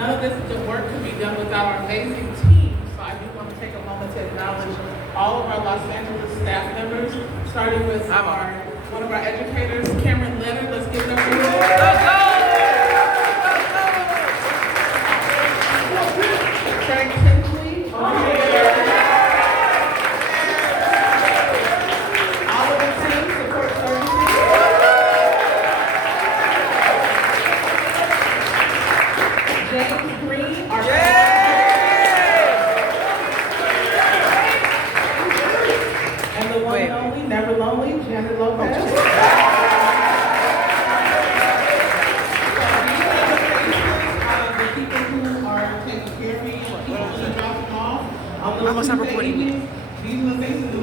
None of this work could be done without our amazing team. So I do want to take a moment to acknowledge all of our Los Angeles staff members, starting with one of our educators, Cameron Leonard. Let's give it up for him. Let's go! Craig Tinsley. Oliver Team Support Services. James Green, our and the one and only, never lonely, Janet Lopez. These are the people who are taking care of me and people who are dropping off. I'm gonna stop recording. These are the faces